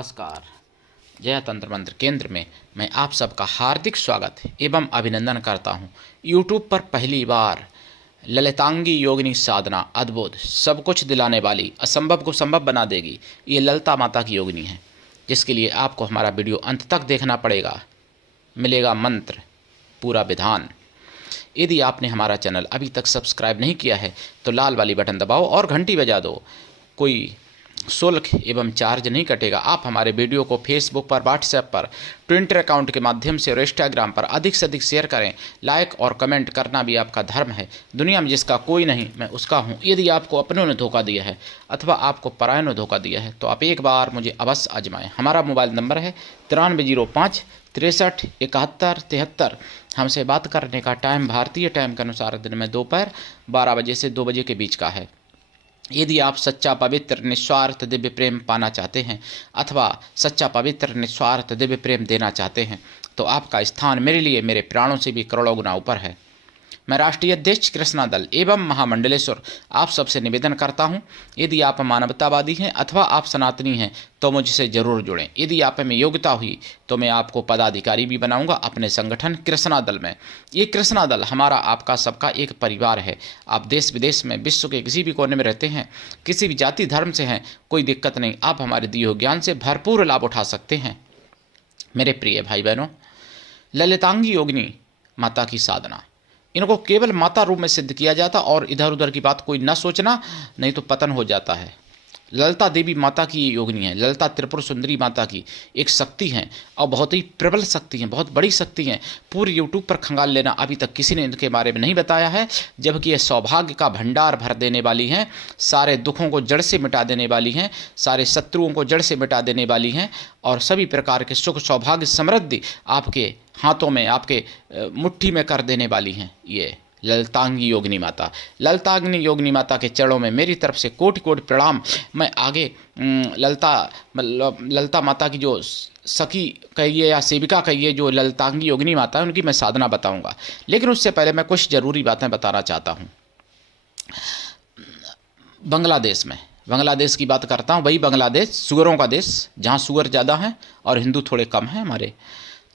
नमस्कार। जय तंत्र मंत्र केंद्र में मैं आप सबका हार्दिक स्वागत एवं अभिनंदन करता हूं। यूट्यूब पर पहली बार ललितांगी योगिनी साधना अद्भुत, सब कुछ दिलाने वाली, असंभव को संभव बना देगी, ये ललिता माता की योगिनी है, जिसके लिए आपको हमारा वीडियो अंत तक देखना पड़ेगा। मिलेगा मंत्र, पूरा विधान। यदि आपने हमारा चैनल अभी तक सब्सक्राइब नहीं किया है तो लाल वाली बटन दबाओ और घंटी बजा दो। कोई शुल्क एवं चार्ज नहीं कटेगा। आप हमारे वीडियो को फेसबुक पर, व्हाट्सएप पर, ट्विटर अकाउंट के माध्यम से और इंस्टाग्राम पर अधिक से अधिक शेयर करें। लाइक और कमेंट करना भी आपका धर्म है। दुनिया में जिसका कोई नहीं, मैं उसका हूँ। यदि आपको अपनों ने धोखा दिया है अथवा आपको परायों ने धोखा दिया है तो आप एक बार मुझे अवश्य आजमाएं। हमारा मोबाइल नंबर है 9305 63 71 73। हमसे बात करने का टाइम भारतीय टाइम के अनुसार दिन में दोपहर 12 बजे से 2 बजे के बीच का है। यदि आप सच्चा पवित्र निस्वार्थ दिव्य प्रेम पाना चाहते हैं अथवा सच्चा पवित्र निस्वार्थ दिव्य प्रेम देना चाहते हैं तो आपका स्थान मेरे लिए मेरे प्राणों से भी करोड़ों गुना ऊपर है। मैं राष्ट्रीय अध्यक्ष कृष्णा दल एवं महामंडलेश्वर आप सबसे निवेदन करता हूं, यदि आप मानवतावादी हैं अथवा आप सनातनी हैं तो मुझसे जरूर जुड़ें। यदि आप में योग्यता हुई तो मैं आपको पदाधिकारी भी बनाऊंगा अपने संगठन कृष्णा दल में। ये कृष्णा दल हमारा आपका सबका एक परिवार है। आप देश विदेश में, विश्व के किसी भी कोने में रहते हैं, किसी भी जाति धर्म से हैं, कोई दिक्कत नहीं। आप हमारे दिए हुए ज्ञान से भरपूर लाभ उठा सकते हैं। मेरे प्रिय भाई बहनों, ललितांगी योगिनी माता की साधना, इनको केवल माता रूप में सिद्ध किया जाता और इधर उधर की बात कोई न सोचना, नहीं तो पतन हो जाता है। ललिता देवी माता की ये योगिनी है। ललिता त्रिपुर सुंदरी माता की एक शक्ति हैं और बहुत ही प्रबल शक्ति हैं, बहुत बड़ी शक्ति हैं। पूरे यूट्यूब पर खंगाल लेना, अभी तक किसी ने इनके बारे में नहीं बताया है, जबकि ये सौभाग्य का भंडार भर देने वाली हैं, सारे दुखों को जड़ से मिटा देने वाली हैं, सारे शत्रुओं को जड़ से मिटा देने वाली हैं और सभी प्रकार के सुख सौभाग्य समृद्धि आपके हाथों में, आपके मुट्ठी में कर देने वाली हैं। ये ललितांगी योगिनी माता, ललितांगी योगिनी माता के चरणों में मेरी तरफ से कोटि कोटि प्रणाम। मैं आगे ललिता माता की जो सखी कहिए या सेविका कहिए, जो ललितांगी योगिनी माता है, उनकी मैं साधना बताऊंगा। लेकिन उससे पहले मैं कुछ ज़रूरी बातें बताना चाहता हूँ। बांग्लादेश की बात करता हूँ। वही बांग्लादेश, सुअरों का देश, जहाँ सुअर ज़्यादा हैं और हिंदू थोड़े कम हैं हमारे।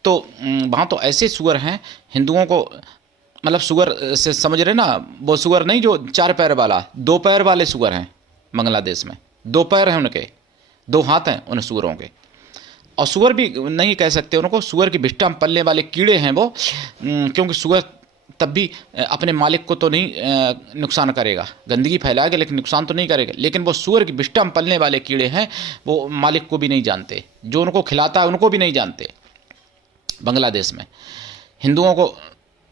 तो वहाँ तो ऐसे सुअर हैं, हिंदुओं को मतलब सुअर से समझ रहे ना, वो सुअर नहीं जो 4 पैर वाला, 2 पैर वाले सुअर हैं बांग्लादेश में। 2 पैर हैं उनके, 2 हाथ हैं उन सुअरों के। और सुअर भी नहीं कह सकते उनको, सुअर की विष्ठा में पलने वाले कीड़े हैं वो, क्योंकि सुअर तब भी अपने मालिक को तो नहीं नुकसान करेगा, गंदगी फैलाएगा लेकिन नुकसान तो नहीं करेगा। लेकिन वो सुअर की विष्ठा में पलने वाले कीड़े हैं, वो मालिक को भी नहीं जानते, जो उनको खिलाता है उनको भी नहीं जानते। बांग्लादेश में हिंदुओं को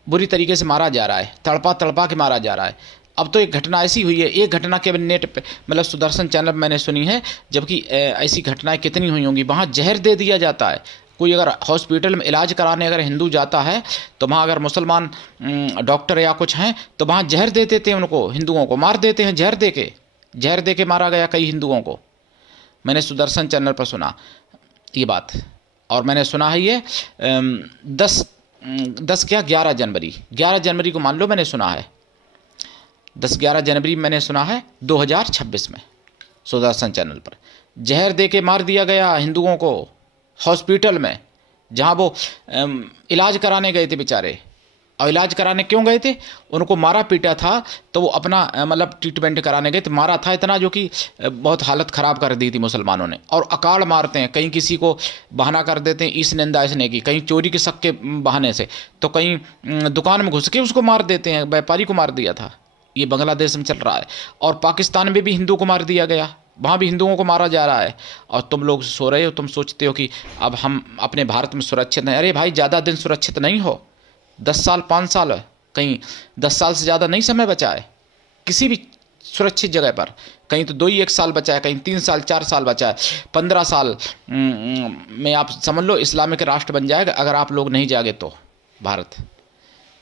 बुरी तरीके से मारा जा रहा है, तड़पा तड़पा के मारा जा रहा है। अब तो एक घटना ऐसी हुई है, एक घटना केवल नेट पे मतलब सुदर्शन चैनल पर मैंने सुनी है, जबकि ऐसी घटनाएं कितनी हुई होंगी। वहाँ जहर दे दिया जाता है। कोई अगर हॉस्पिटल में इलाज कराने अगर हिंदू जाता है तो वहाँ अगर मुसलमान डॉक्टर या कुछ हैं तो वहाँ जहर दे देते हैं उनको, हिंदुओं को मार देते हैं। जहर दे के मारा गया कई हिंदुओं को। मैंने सुदर्शन चैनल पर सुना ये बात, और मैंने सुना है ये 11 जनवरी को मान लो मैंने सुना है, 10-11 जनवरी मैंने सुना है 2026 में सुदर्शन चैनल पर। जहर दे के मार दिया गया हिंदुओं को हॉस्पिटल में, जहां वो इलाज कराने गए थे बेचारे। और इलाज कराने क्यों गए थे? उनको मारा पीटा था तो वो अपना मतलब ट्रीटमेंट कराने गए थे। मारा था इतना जो कि बहुत हालत ख़राब कर दी थी मुसलमानों ने। और अकाड़ मारते हैं, कहीं किसी को बहाना कर देते हैं इस निंदा इसने की, कहीं चोरी के शक के बहाने से, तो कहीं दुकान में घुस के उसको मार देते हैं। व्यापारी को मार दिया था। ये बांग्लादेश में चल रहा है। और पाकिस्तान में भी हिंदू को मार दिया गया, वहाँ भी हिंदुओं को मारा जा रहा है। और तुम लोग सो रहे हो, तुम सोचते हो कि अब हम अपने भारत में सुरक्षित हैं। अरे भाई, ज़्यादा दिन सुरक्षित नहीं हो। 10 साल 5 साल, कहीं 10 साल से ज़्यादा नहीं समय बचा है किसी भी सुरक्षित जगह पर। कहीं तो 2 ही 1 साल बचा है, कहीं 3 साल 4 साल बचा है। 15 साल में आप समझ लो इस्लामिक राष्ट्र बन जाएगा अगर आप लोग नहीं जागे तो। भारत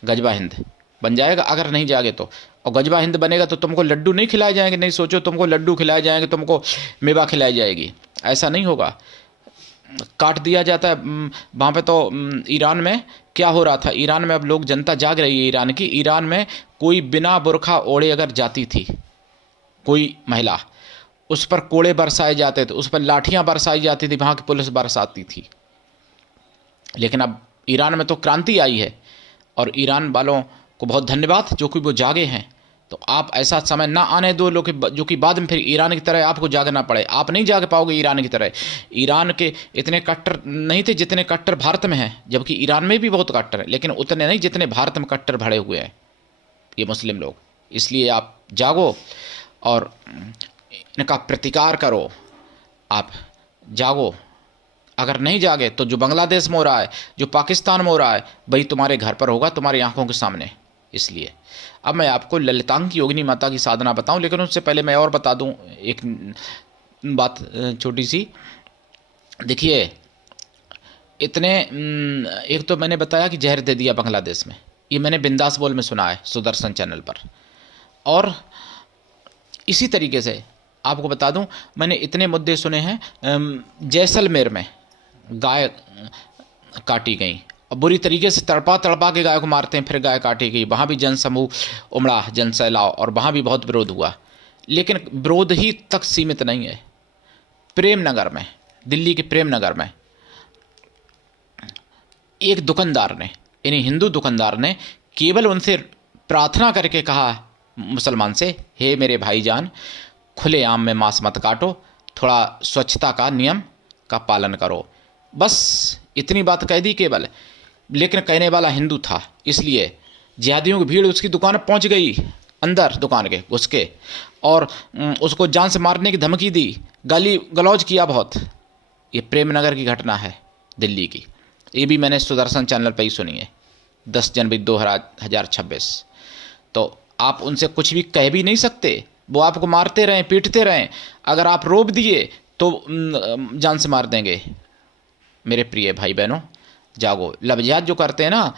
गजबा हिंद बन जाएगा अगर नहीं जागे तो। और गजबा हिंद बनेगा तो तुमको लड्डू नहीं खिलाए जाएंगे। नहीं सोचो तुमको लड्डू खिलाए जाएंगे, तुमको मेवा खिलाई जाएगी, ऐसा नहीं होगा। काट दिया जाता है वहाँ पे। तो ईरान में क्या हो रहा था, ईरान में अब लोग, जनता जाग रही है ईरान की। ईरान में कोई बिना बुर्खा ओढ़े अगर जाती थी कोई महिला, उस पर कोड़े बरसाए जाते थे, उस पर लाठियां बरसाई जाती थी, वहाँ की पुलिस बरसाती थी। लेकिन अब ईरान में तो क्रांति आई है और ईरान वालों को बहुत धन्यवाद जो कि वो जागे हैं। तो आप ऐसा समय ना आने दो जो कि बाद में फिर ईरान की तरह आपको जागना पड़े। आप नहीं जाग पाओगे ईरान की तरह। ईरान के इतने कट्टर नहीं थे जितने कट्टर भारत में हैं, जबकि ईरान में भी बहुत कट्टर है, लेकिन उतने नहीं जितने भारत में कट्टर भरे हुए हैं ये मुस्लिम लोग। इसलिए आप जागो और इनका प्रतिकार करो, आप जागो। अगर नहीं जागे तो जो बांग्लादेश में हो रहा है, जो पाकिस्तान में हो रहा है, वही तुम्हारे घर पर होगा, तुम्हारी आंखों के सामने। इसलिए अब मैं आपको ललितांगी योगिनी माता की साधना बताऊं, लेकिन उससे पहले मैं और बता दूं एक बात छोटी सी। देखिए, इतने एक तो मैंने बताया कि जहर दे दिया बांग्लादेश में, ये मैंने बिंदास बोल में सुना है सुदर्शन चैनल पर। और इसी तरीके से आपको बता दूं, मैंने इतने मुद्दे सुने हैं। जैसलमेर में गाय काटी गई और बुरी तरीके से तड़पा तड़पा के गाय को मारते हैं, फिर गाय काटी गई, वहाँ भी जनसमूह उमड़ा, जनसैलाव, और वहाँ भी बहुत विरोध हुआ। लेकिन विरोध ही तक सीमित नहीं है। प्रेमनगर में, दिल्ली के प्रेमनगर में एक दुकानदार ने, यानी हिंदू दुकानदार ने, केवल उनसे प्रार्थना करके कहा मुसलमान से, हे मेरे भाईजान, खुलेआम में मांस मत काटो, थोड़ा स्वच्छता का नियम का पालन करो। बस इतनी बात कह दी केवल। लेकिन कहने वाला हिंदू था, इसलिए जिहादियों की भीड़ उसकी दुकान पहुंच गई, अंदर दुकान के घुस के, और उसको जान से मारने की धमकी दी, गाली गलौज किया बहुत। ये प्रेमनगर की घटना है दिल्ली की। ये भी मैंने सुदर्शन चैनल पर ही सुनी है, 10 जनवरी 2026। तो आप उनसे कुछ भी कह भी नहीं सकते, वो आपको मारते रहें, पीटते रहें। अगर आप रोक दिए तो जान से मार देंगे। मेरे प्रिय भाई बहनों, जागो। लफ्ज़ात जो करते हैं ना,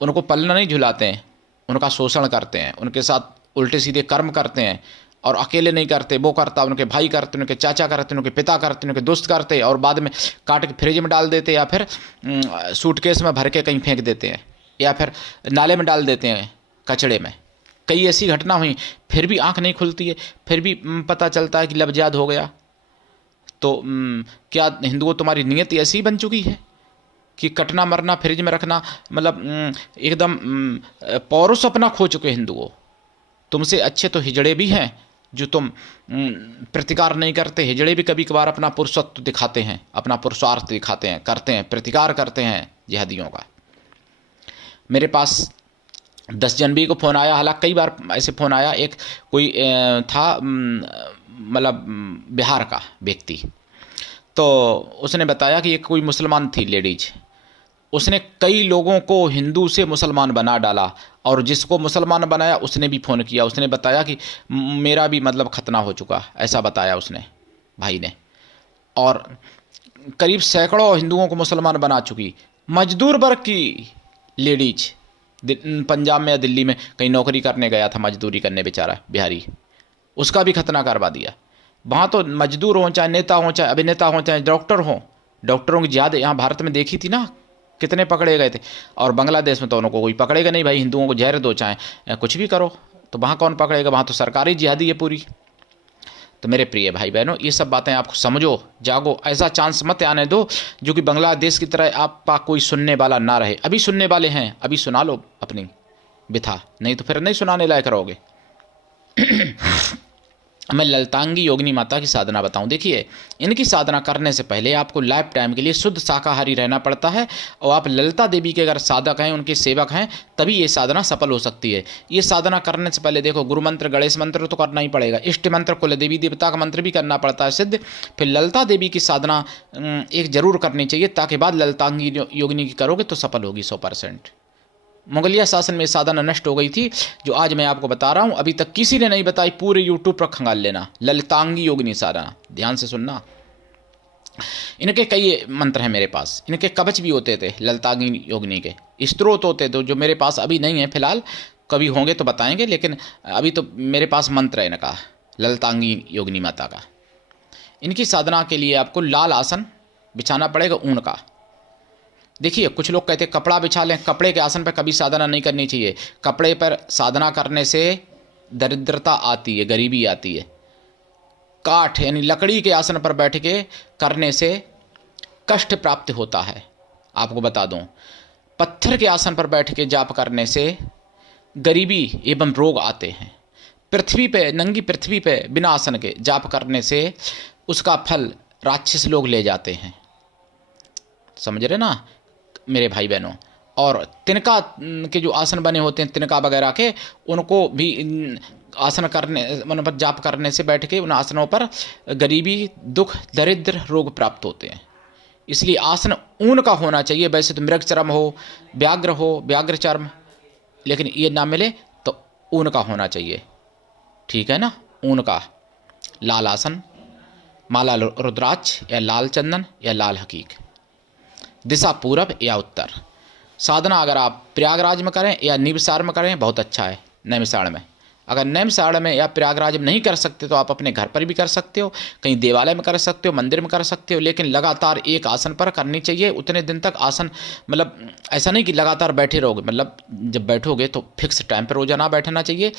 उनको पल्ला नहीं झुलाते हैं, उनका शोषण करते हैं, उनके साथ उल्टे सीधे कर्म करते हैं। और अकेले नहीं करते, वो करता, उनके भाई करते, उनके चाचा करते, उनके पिता करते, उनके दोस्त करते, और बाद में काट के फ्रिज में डाल देते, या फिर सूटकेस में भर के कहीं फेंक देते हैं, या फिर नाले में डाल देते हैं, कचड़े में। कई ऐसी घटना हुई, फिर भी आंख नहीं खुलती है, फिर भी पता चलता है कि लफ्ज़ात हो गया। तो क्या हिंदुओं तुम्हारी नीयत ऐसी बन चुकी है कि कटना मरना, फ्रिज में रखना, मतलब एकदम पौरुष अपना खो चुके हिंदुओं। तुमसे अच्छे तो हिजड़े भी हैं जो तुम प्रतिकार नहीं करते। हिजड़े भी कभी कभार अपना पुरुषत्व दिखाते हैं, अपना पुरुषार्थ दिखाते हैं, करते हैं, प्रतिकार करते हैं जिहादियों का। मेरे पास 10 जनवरी को फ़ोन आया, हालांकि कई बार ऐसे फ़ोन आया। एक कोई था, मतलब बिहार का व्यक्ति, तो उसने बताया कि एक कोई मुसलमान थी लेडीज, उसने कई लोगों को हिंदू से मुसलमान बना डाला, और जिसको मुसलमान बनाया उसने भी फ़ोन किया। उसने बताया कि मेरा भी मतलब खतना हो चुका, ऐसा बताया उसने, भाई ने। और करीब सैकड़ों हिंदुओं को मुसलमान बना चुकी। मजदूर वर्ग की लेडीज, पंजाब में या दिल्ली में कहीं नौकरी करने गया था, मजदूरी करने बेचारा बिहारी, उसका भी खतना करवा दिया। वहाँ तो मजदूर हों, चाहे नेता हों, चाहे अभिनेता हों, चाहे डॉक्टर हों, डॉक्टरों की जिहाद यहाँ भारत में देखी थी ना, कितने पकड़े गए थे। और बांग्लादेश में तो उनको कोई पकड़ेगा नहीं भाई, हिंदुओं को जहर दो, चाहे कुछ भी करो, तो वहाँ कौन पकड़ेगा, वहाँ तो सरकारी जिहादी है पूरी। तो मेरे प्रिय भाई बहनों, ये सब बातें आपको समझो, जागो। ऐसा चांस मत आने दो जो कि बांग्लादेश की तरह आपका कोई सुनने वाला ना रहे। अभी सुनने वाले हैं, अभी सुना लो अपनी बिथा, नहीं तो फिर नहीं सुनाने लायक रहोगे। मैं ललितांगी योगिनी माता की साधना बताऊं। देखिए, इनकी साधना करने से पहले आपको लाइफ टाइम के लिए शुद्ध शाकाहारी रहना पड़ता है, और आप ललिता देवी के अगर साधक हैं, उनके सेवक हैं, तभी ये साधना सफल हो सकती है। ये साधना करने से पहले देखो, गुरु मंत्र, गणेश मंत्र तो करना ही पड़ेगा, इष्ट मंत्र, कुल देवी देवता का मंत्र भी करना पड़ता है सिद्ध। फिर ललिता देवी की साधना एक जरूर करनी चाहिए, ताकि बाद ललितांगी योगिनी की करोगे तो सफल होगी 100%। मुगलिया शासन में साधना नष्ट हो गई थी, जो आज मैं आपको बता रहा हूँ, अभी तक किसी ने नहीं बताई। पूरे यूट्यूब पर खंगाल लेना, ललितांगी योगिनी साधना, ध्यान से सुनना। इनके कई मंत्र हैं मेरे पास, इनके कवच भी होते थे ललितांगी योगिनी के, स्त्रोत होते थे जो मेरे पास अभी नहीं है फिलहाल, कभी होंगे तो बताएंगे, लेकिन अभी तो मेरे पास मंत्र है इनका, ललितांगी योगिनी माता का। इनकी साधना के लिए आपको लाल आसन बिछाना पड़ेगा, ऊन का। देखिए, कुछ लोग कहते हैं कपड़ा बिछा लें, कपड़े के आसन पर कभी साधना नहीं करनी चाहिए। कपड़े पर साधना करने से दरिद्रता आती है, गरीबी आती है। काठ यानी लकड़ी के आसन पर बैठ के करने से कष्ट प्राप्त होता है। आपको बता दूं, पत्थर के आसन पर बैठ के जाप करने से गरीबी एवं रोग आते हैं। पृथ्वी पे, नंगी पृथ्वी पे बिना आसन के जाप करने से उसका फल राक्षस लोग ले जाते हैं। समझ रहे ना मेरे भाई बहनों। और तिनका के जो आसन बने होते हैं, तिनका वगैरह के, उनको भी आसन करने, मतलब जाप करने से बैठ के उन आसनों पर गरीबी, दुख, दरिद्र, रोग प्राप्त होते हैं। इसलिए आसन ऊन का होना चाहिए। वैसे तो मृग चर्म हो, व्याघ्र चर्म, लेकिन ये ना मिले तो ऊन का होना चाहिए। ठीक है ना, ऊन का। लाल आसन, माला रुद्राक्ष या लाल चंदन या लाल हकीक। दिशा पूरब या उत्तर। साधना अगर आप प्रयागराज में करें या नीमसार में करें बहुत अच्छा है। नैमिषारण्य में, अगर नैमिषारण्य में या प्रयागराज में नहीं कर सकते तो आप अपने घर पर भी कर सकते हो, कहीं देवालय में कर सकते हो, मंदिर में कर सकते हो, लेकिन लगातार एक आसन पर करनी चाहिए उतने दिन तक। आसन मतलब ऐसा नहीं कि लगातार बैठे रहोगे, मतलब जब बैठोगे तो फिक्स टाइम पर रोजाना बैठना चाहिए,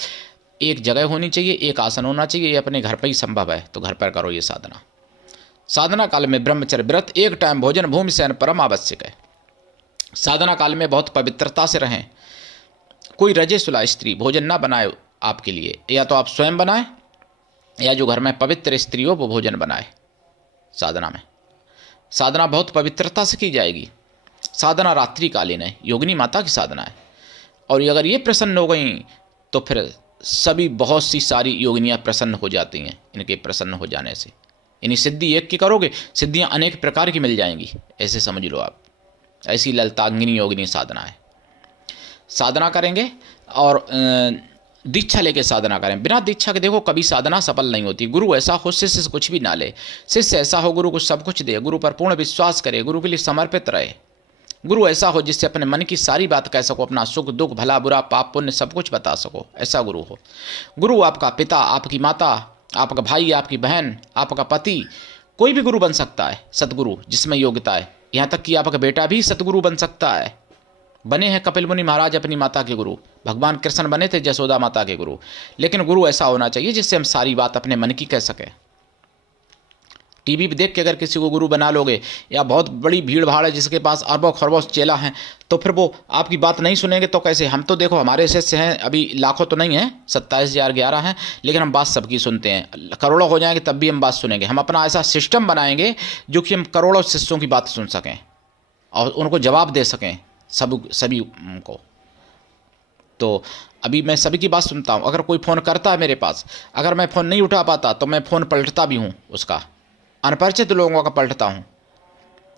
एक जगह होनी चाहिए, एक आसन होना चाहिए। ये अपने घर पर ही संभव है तो घर पर करो ये साधना। साधना काल में ब्रह्मचर्य व्रत, एक टाइम भोजन, भूमि शयन परम आवश्यक है। साधना काल में बहुत पवित्रता से रहें। कोई रजे सुला स्त्री भोजन ना बनाए आपके लिए, या तो आप स्वयं बनाएं या जो घर में पवित्र स्त्री हो वो भोजन बनाए। साधना में साधना बहुत पवित्रता से की जाएगी। साधना रात्रिकालीन है, योगिनी माता की साधना है। और अगर ये प्रसन्न हो गई तो फिर सभी बहुत सी सारी योगिनियाँ प्रसन्न हो जाती हैं। इनके प्रसन्न हो जाने से, यानी सिद्धि एक की करोगे, सिद्धियाँ अनेक प्रकार की मिल जाएंगी, ऐसे समझ लो आप। ऐसी ललितांगिनी योगिनी साधना है। साधना करेंगे और दीक्षा लेके साधना करें। बिना दीक्षा के देखो कभी साधना सफल नहीं होती। गुरु ऐसा हो शिष्य से कुछ भी ना ले, शिष्य ऐसा हो गुरु को सब कुछ दे, गुरु पर पूर्ण विश्वास करे, गुरु के लिए समर्पित रहे। गुरु ऐसा हो जिससे अपने मन की सारी बात कह सको, अपना सुख दुख, भला बुरा, पाप पुण्य सब कुछ बता सको, ऐसा गुरु हो। गुरु आपका पिता, आपकी माता, आपका भाई, आपकी बहन, आपका पति, कोई भी गुरु बन सकता है। सतगुरु जिसमें योग्यता है, यहाँ तक कि आपका बेटा भी सतगुरु बन सकता है। बने हैं कपिल मुनि महाराज अपनी माता के गुरु, भगवान कृष्ण बने थे जसोदा माता के गुरु। लेकिन गुरु ऐसा होना चाहिए जिससे हम सारी बात अपने मन की कह सकें। टीवी पे देख के अगर किसी को गुरु बना लोगे, या बहुत बड़ी भीड़ भाड़ है जिसके पास अरबों खरबों चेला हैं, तो फिर वो आपकी बात नहीं सुनेंगे तो कैसे। हम तो देखो हमारे शिष्य हैं, अभी लाखों तो नहीं हैं, 27,011 हैं, लेकिन हम बात सबकी सुनते हैं। करोड़ों हो जाएंगे तब भी हम बात सुनेंगे। हम अपना ऐसा सिस्टम बनाएंगे जो कि हम करोड़ों शिष्यों की बात सुन सकें और उनको जवाब दे सकें, सभी को। तो अभी मैं सभी की बात सुनता हूँ। अगर कोई फ़ोन करता है मेरे पास, अगर मैं फ़ोन नहीं उठा पाता तो मैं फ़ोन पलटता भी हूँ, उसका अनपरिचित लोगों का पलटता हूँ,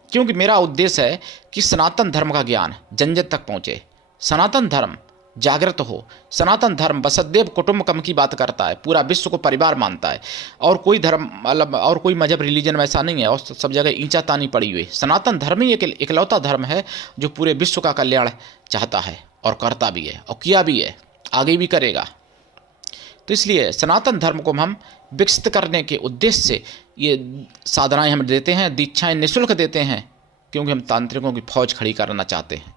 क्योंकि मेरा उद्देश्य है कि सनातन धर्म का ज्ञान जन जन तक पहुँचे, सनातन धर्म जागृत हो। सनातन धर्म वसुधैव कुटुंबकम की बात करता है, पूरा विश्व को परिवार मानता है। और कोई धर्म मतलब और कोई मजहब रिलीजन वैसा नहीं है, और सब जगह ईंचा तानी पड़ी हुई। सनातन धर्म ही एक इकलौता धर्म है जो पूरे विश्व का कल्याण चाहता है और करता भी है और किया भी है, आगे भी करेगा। तो इसलिए सनातन धर्म को हम विकसित करने के उद्देश्य से ये साधनाएं हम देते हैं, दीक्षाएं निःशुल्क देते हैं, क्योंकि हम तांत्रिकों की फौज खड़ी करना चाहते हैं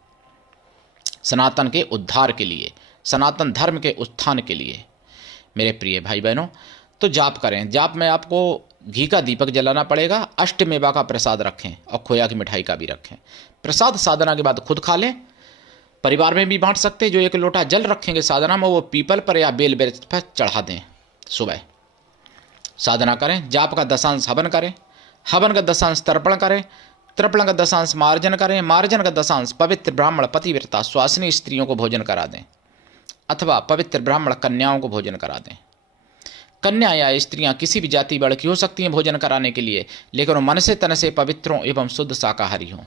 सनातन के उद्धार के लिए, सनातन धर्म के उत्थान के लिए। मेरे प्रिय भाई बहनों, तो जाप करें। जाप में आपको घी का दीपक जलाना पड़ेगा, अष्टमेवा का प्रसाद रखें और खोया की मिठाई का भी रखें। प्रसाद साधना के बाद खुद खा लें, परिवार में भी बांट सकते हैं। जो एक लोटा जल रखेंगे साधना में, वो पीपल पर या बेल वृक्ष पर चढ़ा दें। सुबह साधना करें, जाप का दशांश हवन करें, हवन का दशांश तर्पण करें, तर्पण का दशांश मार्जन करें, मार्जन का दशांश पवित्र ब्राह्मण पतिव्रता स्वासिनी स्त्रियों को भोजन करा दें, अथवा पवित्र ब्राह्मण कन्याओं को भोजन करा दें। कन्या या स्त्रियां किसी भी जाति वर्ग की हो सकती हैं भोजन कराने के लिए, लेकिन वो मन से तन से पवित्रों एवं शुद्ध शाकाहारी हों।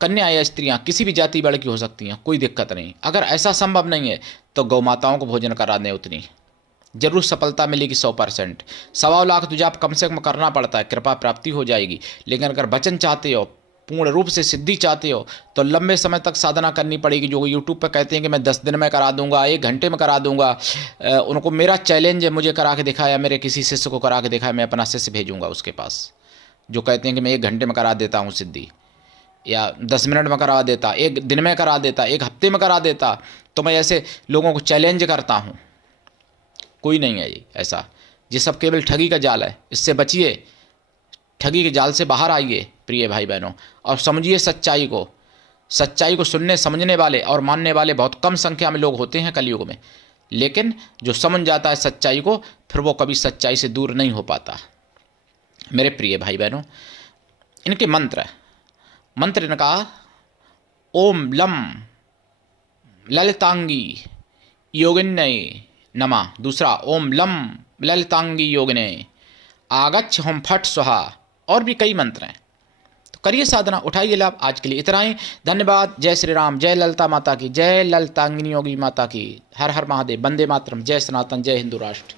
कन्या या स्त्रियां किसी भी जाति वर्ग की हो सकती हैं, कोई दिक्कत नहीं। अगर ऐसा संभव नहीं है तो गौ माताओं को भोजन करा दें, उतनी जरूर सफलता मिलेगी 100%। 1.25 लाख तो जाप कम से कम करना पड़ता है, कृपा प्राप्ति हो जाएगी। लेकिन अगर वचन चाहते हो, पूर्ण रूप से सिद्धि चाहते हो, तो लंबे समय तक साधना करनी पड़ेगी। जो यूट्यूब पर कहते हैं कि मैं 10 दिन में करा दूंगा, 1 घंटे में करा दूंगा, उनको मेरा चैलेंज है, मुझे करा के दिखाया, मेरे किसी शिष्य को करा के दिखाया, मैं अपना शिष्य भेजूंगा उसके पास। जो कहते हैं कि मैं 1 घंटे में करा देता हूँ सिद्धि, या 10 मिनट में करा देता, 1 दिन में करा देता, 1 हफ्ते में करा देता, तो मैं ऐसे लोगों को चैलेंज करता हूँ। कोई नहीं है ये ऐसा ये सब केवल ठगी का जाल है, इससे बचिए, ठगी के जाल से बाहर आइए प्रिय भाई बहनों, और समझिए सच्चाई को। सच्चाई को सुनने समझने वाले और मानने वाले बहुत कम संख्या में लोग होते हैं कलयुग में, लेकिन जो समझ जाता है सच्चाई को, फिर वो कभी सच्चाई से दूर नहीं हो पाता। मेरे प्रिय भाई बहनों, इनके मंत्र इनका ओम लम ललितांगी योगिन्यै नमः, दूसरा ओम लम ललितांगी योगिने आगच्छ हम फट स्वाहा, और भी कई मंत्र हैं। तो करिए साधना, उठाइए लाभ। आज के लिए इतना ही, धन्यवाद। जय श्री राम, जय ललिता माता की, जय ललितांगिनी योगी माता की, हर हर महादेव, वंदे मातरम, जय सनातन, जय हिंदू राष्ट्र।